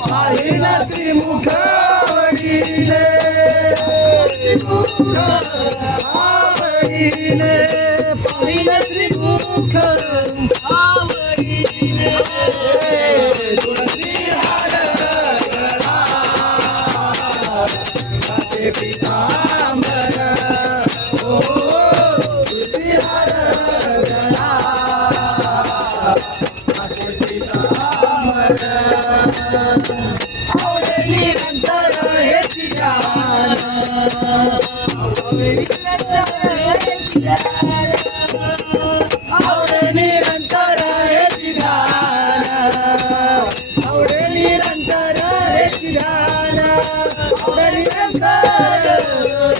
पाहिला श्रीमुख आवडीने आवडीने पाहिला श्रीमुख आवडीने तुळसी हार गळा काचे पितांबर ओ तुळसी हार गळा काचे पितांबर आवडे निरंतर हेची ध्यान आवडे निरंतर हेची ध्यान आवडे निरंतर हेची ध्यान आवडे निरंतर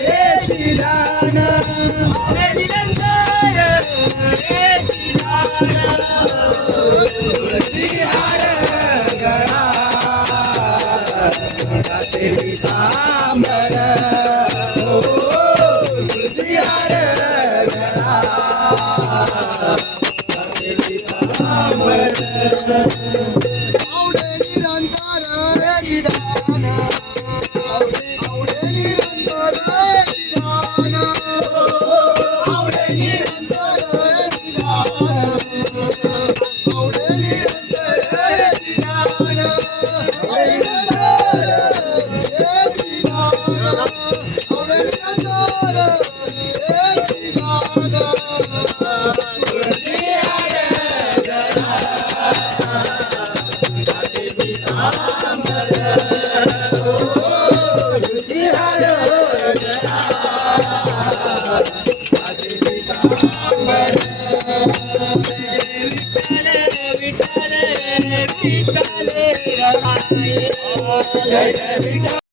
हेची ध्यान आवडे निरंतर हेची ध्यान तुळसी हार गळा काचे पितांबर ओ तुळसी हार गळा काचे पितांबर आवडे निरंतर हेची ध्यान आवडे निरंतर हेची ध्यान आवडे निरंतर हेची ध्यान आवडे निरंतर हेची ध्यान आवडे निरंतर हेची ध्यान आवडे निरंतर हेची ध्यान तुळसी हार गळा काचे पितांबर ओ तुळसी हार गळा काचे पितांबर विठ्ठल विठ्ठल रमाई जय जय विठ्ठल